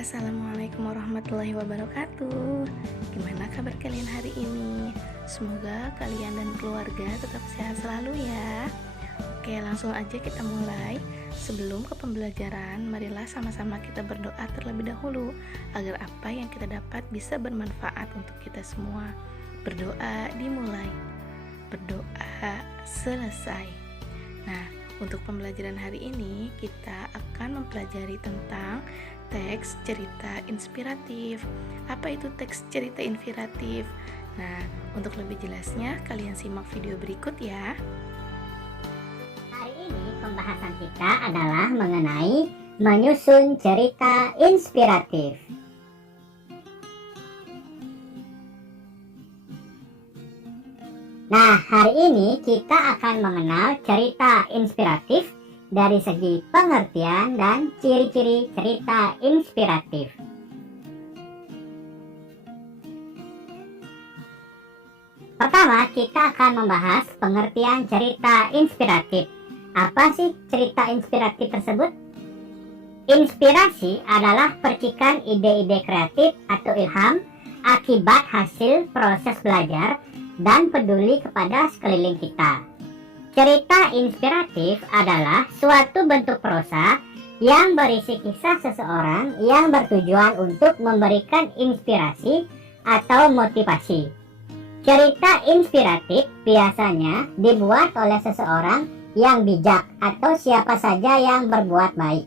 Assalamualaikum warahmatullahi wabarakatuh. Gimana kabar kalian hari ini? Semoga kalian dan keluarga tetap sehat selalu ya. Oke, langsung aja kita mulai. Sebelum ke pembelajaran, marilah sama-sama kita berdoa terlebih dahulu agar apa yang kita dapat bisa bermanfaat untuk kita semua. Berdoa dimulai, berdoa selesai. Nah, untuk pembelajaran hari ini kita akan mempelajari tentang teks cerita inspiratif. Apa itu teks cerita inspiratif? Nah, untuk lebih jelasnya kalian simak video berikut ya. Hari ini pembahasan kita adalah mengenai menyusun cerita inspiratif. Nah, hari ini kita akan mengenal cerita inspiratif dari segi pengertian dan ciri-ciri cerita inspiratif. Pertama, kita akan membahas pengertian cerita inspiratif. Apa sih cerita inspiratif tersebut? Inspirasi adalah percikan ide-ide kreatif atau ilham akibat hasil proses belajar dan peduli kepada sekeliling kita. Cerita inspiratif adalah suatu bentuk prosa yang berisi kisah seseorang yang bertujuan untuk memberikan inspirasi atau motivasi. Cerita inspiratif biasanya dibuat oleh seseorang yang bijak atau siapa saja yang berbuat baik.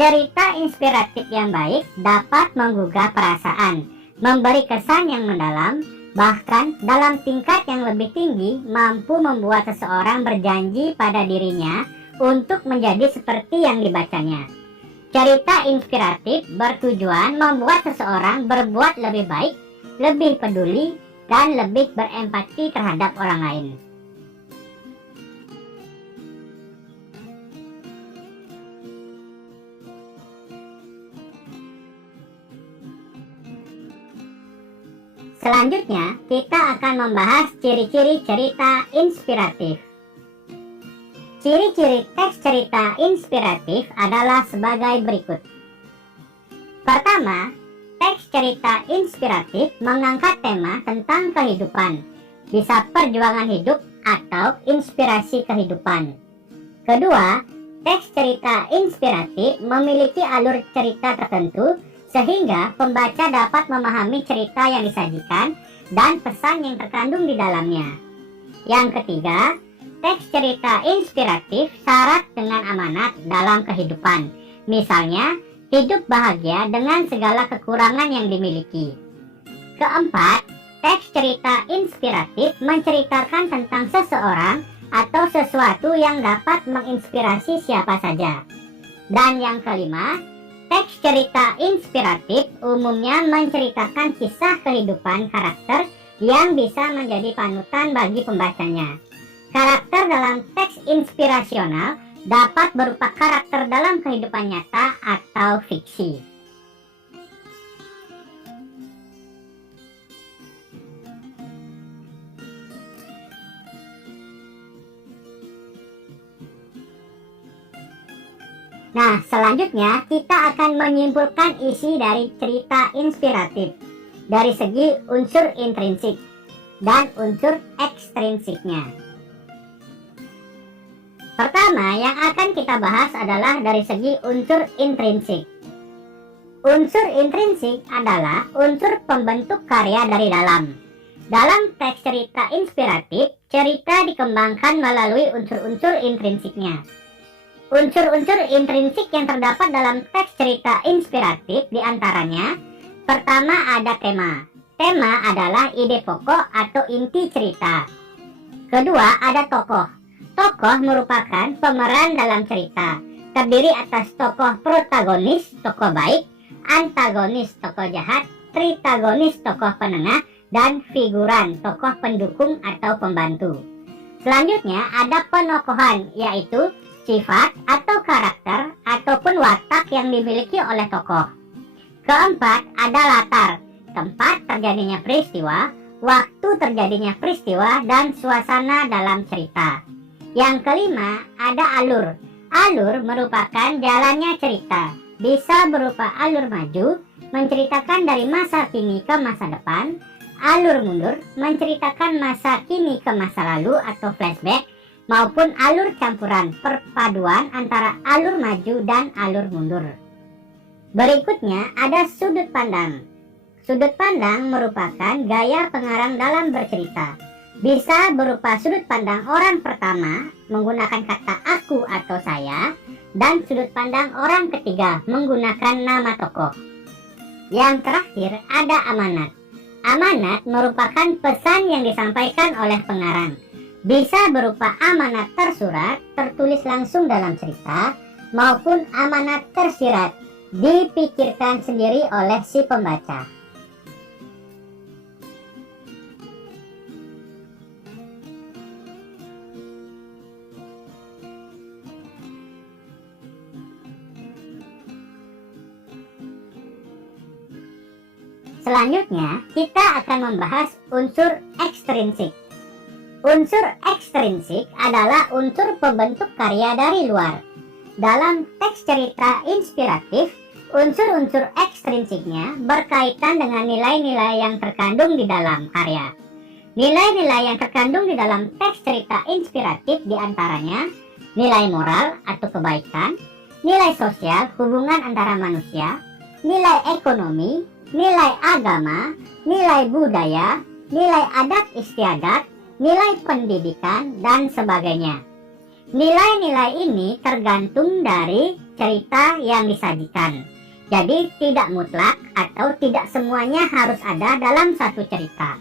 Cerita inspiratif yang baik dapat menggugah perasaan, memberi kesan yang mendalam, bahkan dalam tingkat yang lebih tinggi mampu membuat seseorang berjanji pada dirinya untuk menjadi seperti yang dibacanya. Cerita inspiratif bertujuan membuat seseorang berbuat lebih baik, lebih peduli, dan lebih berempati terhadap orang lain. Selanjutnya, kita akan membahas ciri-ciri cerita inspiratif. Ciri-ciri teks cerita inspiratif adalah sebagai berikut. Pertama, teks cerita inspiratif mengangkat tema tentang kehidupan, bisa perjuangan hidup atau inspirasi kehidupan. Kedua, teks cerita inspiratif memiliki alur cerita tertentu sehingga pembaca dapat memahami cerita yang disajikan dan pesan yang terkandung di dalamnya. Yang ketiga, teks cerita inspiratif syarat dengan amanat dalam kehidupan. Misalnya, hidup bahagia dengan segala kekurangan yang dimiliki. Keempat, teks cerita inspiratif menceritakan tentang seseorang atau sesuatu yang dapat menginspirasi siapa saja. Dan yang kelima, teks cerita inspiratif umumnya menceritakan kisah kehidupan karakter yang bisa menjadi panutan bagi pembacanya. Karakter dalam teks inspirasional dapat berupa karakter dalam kehidupan nyata atau fiksi. Nah, selanjutnya kita akan menyimpulkan isi dari cerita inspiratif dari segi unsur intrinsik dan unsur ekstrinsiknya. Pertama yang akan kita bahas adalah dari segi unsur intrinsik. Unsur intrinsik adalah unsur pembentuk karya dari dalam. Dalam teks cerita inspiratif, cerita dikembangkan melalui unsur-unsur intrinsiknya. Unsur-unsur intrinsik yang terdapat dalam teks cerita inspiratif diantaranya, pertama ada tema. Tema adalah ide pokok atau inti cerita. Kedua ada tokoh. Tokoh merupakan pemeran dalam cerita, terdiri atas tokoh protagonis, tokoh baik, antagonis, tokoh jahat, tritagonis, tokoh penengah, dan figuran, tokoh pendukung atau pembantu. Selanjutnya ada penokohan, yaitu sifat atau karakter ataupun watak yang dimiliki oleh tokoh. Keempat ada latar, tempat terjadinya peristiwa, waktu terjadinya peristiwa dan suasana dalam cerita. Yang kelima, ada alur. Alur merupakan jalannya cerita. Bisa berupa alur maju, menceritakan dari masa kini ke masa depan. Alur mundur, menceritakan masa kini ke masa lalu atau flashback, maupun alur campuran, perpaduan antara alur maju dan alur mundur. Berikutnya ada sudut pandang. Sudut pandang merupakan gaya pengarang dalam bercerita. Bisa berupa sudut pandang orang pertama menggunakan kata aku atau saya, dan sudut pandang orang ketiga menggunakan nama tokoh. Yang terakhir ada amanat. Amanat merupakan pesan yang disampaikan oleh pengarang. Bisa berupa amanat tersurat, tertulis langsung dalam cerita, maupun amanat tersirat, dipikirkan sendiri oleh si pembaca. Selanjutnya, kita akan membahas unsur ekstrinsik. Unsur ekstrinsik adalah unsur pembentuk karya dari luar. Dalam teks cerita inspiratif, unsur-unsur ekstrinsiknya berkaitan dengan nilai-nilai yang terkandung di dalam karya. Nilai-nilai yang terkandung di dalam teks cerita inspiratif diantaranya nilai moral atau kebaikan, nilai sosial hubungan antara manusia, nilai ekonomi, nilai agama, nilai budaya, nilai adat istiadat, nilai pendidikan, dan sebagainya. Nilai-nilai ini tergantung dari cerita yang disajikan. Jadi tidak mutlak atau tidak semuanya harus ada dalam satu cerita.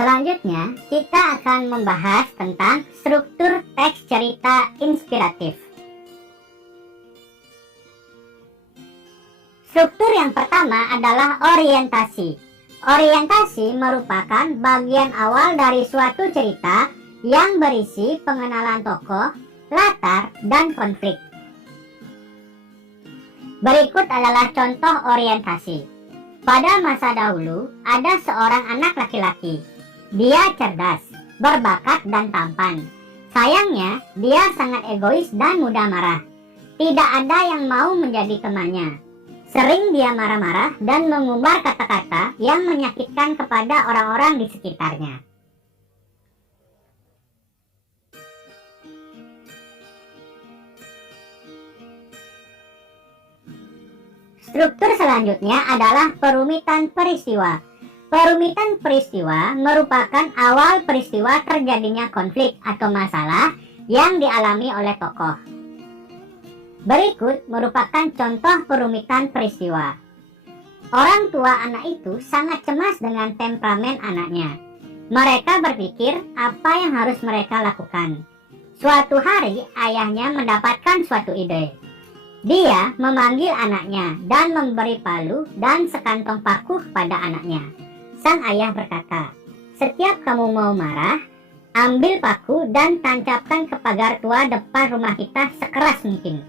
Selanjutnya, kita akan membahas tentang struktur teks cerita inspiratif. Struktur yang pertama adalah orientasi. Orientasi merupakan bagian awal dari suatu cerita yang berisi pengenalan tokoh, latar, dan konflik. Berikut adalah contoh orientasi. Pada masa dahulu, ada seorang anak laki-laki. Dia cerdas, berbakat, dan tampan. Sayangnya, dia sangat egois dan mudah marah. Tidak ada yang mau menjadi temannya. Sering dia marah-marah dan mengumbar kata-kata yang menyakitkan kepada orang-orang di sekitarnya. Struktur selanjutnya adalah perumitan peristiwa. Perumitan peristiwa merupakan awal peristiwa terjadinya konflik atau masalah yang dialami oleh tokoh. Berikut merupakan contoh perumitan peristiwa. Orang tua anak itu sangat cemas dengan temperamen anaknya. Mereka berpikir apa yang harus mereka lakukan. Suatu hari ayahnya mendapatkan suatu ide. Dia memanggil anaknya dan memberi palu dan sekantong paku pada anaknya. Sang ayah berkata, "Setiap kamu mau marah, ambil paku dan tancapkan ke pagar tua depan rumah kita sekeras mungkin."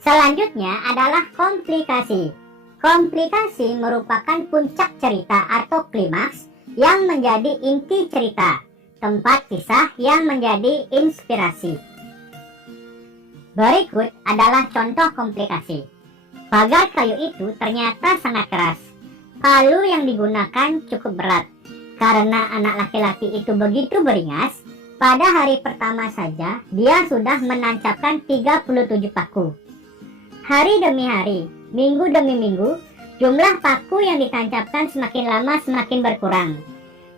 Selanjutnya adalah komplikasi. Komplikasi merupakan puncak cerita atau klimaks yang menjadi inti cerita, tempat kisah yang menjadi inspirasi. Berikut adalah contoh komplikasi. Pagar kayu itu ternyata sangat keras. Palu yang digunakan cukup berat. Karena anak laki-laki itu begitu beringas, pada hari pertama saja dia sudah menancapkan 37 paku. Hari demi hari, minggu demi minggu, jumlah paku yang ditancapkan semakin lama semakin berkurang.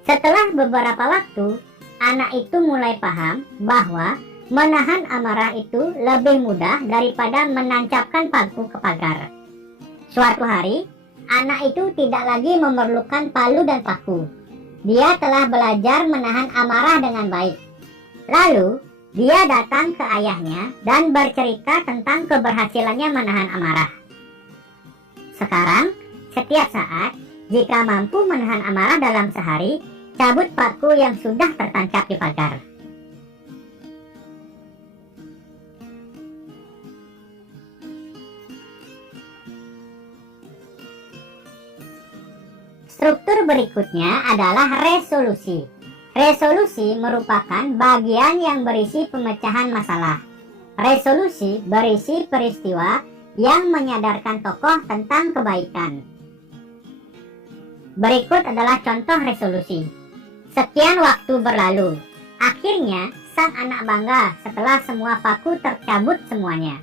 Setelah beberapa waktu, anak itu mulai paham bahwa menahan amarah itu lebih mudah daripada menancapkan paku ke pagar. Suatu hari, anak itu tidak lagi memerlukan palu dan paku. Dia telah belajar menahan amarah dengan baik. Lalu, Dia datang ke ayahnya dan bercerita tentang keberhasilannya menahan amarah. Sekarang, setiap saat, jika mampu menahan amarah dalam sehari, cabut paku yang sudah tertancap di pagar. Struktur berikutnya adalah resolusi. Resolusi merupakan bagian yang berisi pemecahan masalah. Resolusi berisi peristiwa yang menyadarkan tokoh tentang kebaikan. Berikut adalah contoh resolusi. Sekian waktu berlalu. Akhirnya, sang anak bangga setelah semua paku tercabut semuanya.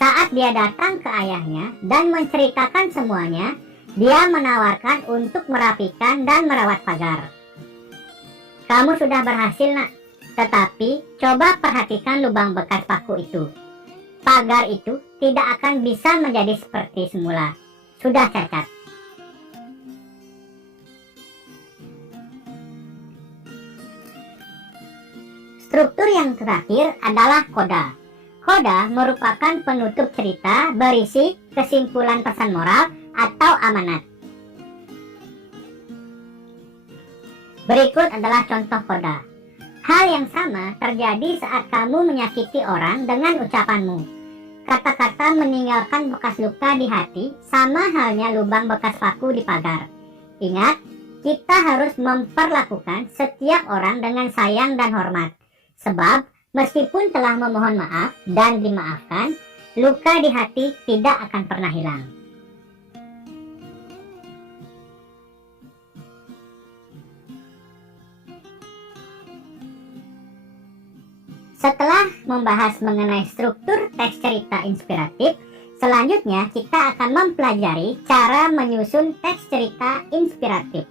Saat dia datang ke ayahnya dan menceritakan semuanya, dia menawarkan untuk merapikan dan merawat pagar. Kamu sudah berhasil, nak. Tetapi, coba perhatikan lubang bekas paku itu. Pagar itu tidak akan bisa menjadi seperti semula. Sudah cacat. Struktur yang terakhir adalah koda. Koda merupakan penutup cerita berisi kesimpulan pesan moral atau amanat. Berikut adalah contoh koda. Hal yang sama terjadi saat kamu menyakiti orang dengan ucapanmu. Kata-kata meninggalkan bekas luka di hati sama halnya lubang bekas paku di pagar. Ingat, kita harus memperlakukan setiap orang dengan sayang dan hormat. Sebab, meskipun telah memohon maaf dan dimaafkan, luka di hati tidak akan pernah hilang. Setelah membahas mengenai struktur teks cerita inspiratif, selanjutnya kita akan mempelajari cara menyusun teks cerita inspiratif.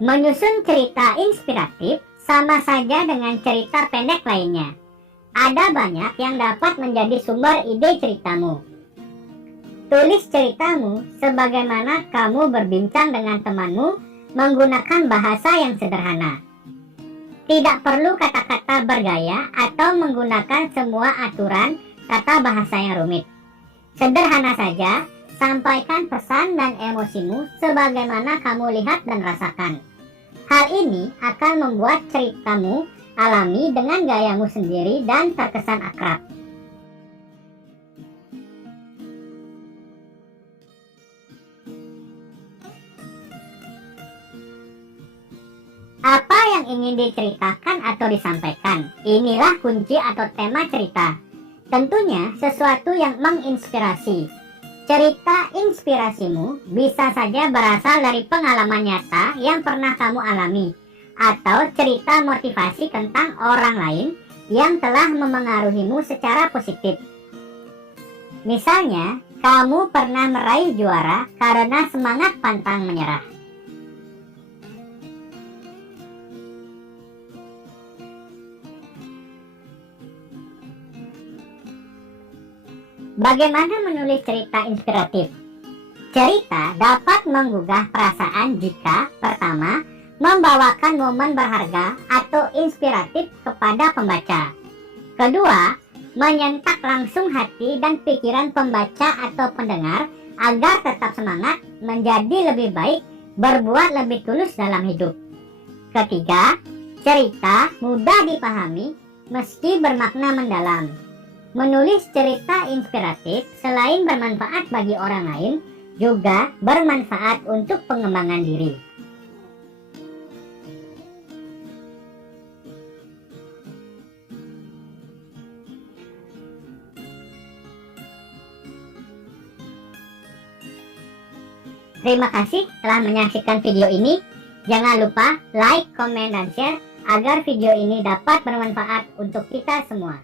Menyusun cerita inspiratif sama saja dengan cerita pendek lainnya. Ada banyak yang dapat menjadi sumber ide ceritamu. Tulis ceritamu sebagaimana kamu berbincang dengan temanmu menggunakan bahasa yang sederhana. Tidak perlu kata-kata bergaya atau menggunakan semua aturan kata bahasa yang rumit. Sederhana saja, sampaikan pesan dan emosimu sebagaimana kamu lihat dan rasakan. Hal ini akan membuat ceritamu alami dengan gayamu sendiri dan terkesan akrab. Apa yang ingin diceritakan atau disampaikan? Inilah kunci atau tema cerita. Tentunya sesuatu yang menginspirasi. Cerita inspirasimu bisa saja berasal dari pengalaman nyata yang pernah kamu alami, atau cerita motivasi tentang orang lain yang telah memengaruhimu secara positif. Misalnya, kamu pernah meraih juara karena semangat pantang menyerah. Bagaimana menulis cerita inspiratif? Cerita dapat menggugah perasaan jika, pertama, membawakan momen berharga atau inspiratif kepada pembaca. Kedua, menyentak langsung hati dan pikiran pembaca atau pendengar agar tetap semangat, menjadi lebih baik, berbuat lebih tulus dalam hidup. Ketiga, cerita mudah dipahami meski bermakna mendalam. Menulis cerita inspiratif selain bermanfaat bagi orang lain, juga bermanfaat untuk pengembangan diri. Terima kasih telah menyaksikan video ini. Jangan lupa like, komen, dan share agar video ini dapat bermanfaat untuk kita semua.